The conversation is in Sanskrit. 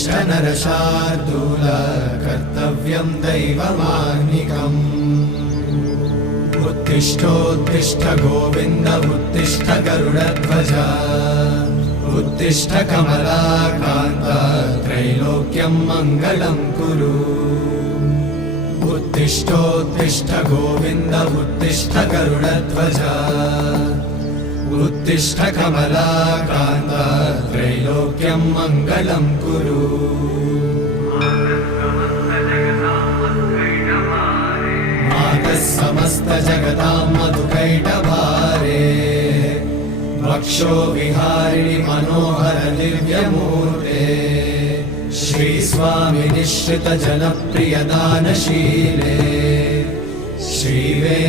उत्तिष्ठ नरशार्दूल कर्तव्यं दैवमाह्निकम् उत्तिष्ठोत्तिष्ठ गोविन्द उत्तिष्ठ गरुडध्वज उत्तिष्ठ कमलाकान्त त्रैलोक्यं मङ्गलं कुरु उत्तिष्ठोत्तिष्ठ गोविन्द उत्तिष्ठ गरुडध्वज उत्तिष्ठ कमलाकान्त त्रैलोक्यं मङ्गलं कुरु मातः समस्त जगतां मधुकैटभारे वक्षो विहारिणि मनोहर दिव्यमूर्ते श्रीस्वामि निश्रित जनप्रिय दानशीले श्रीवे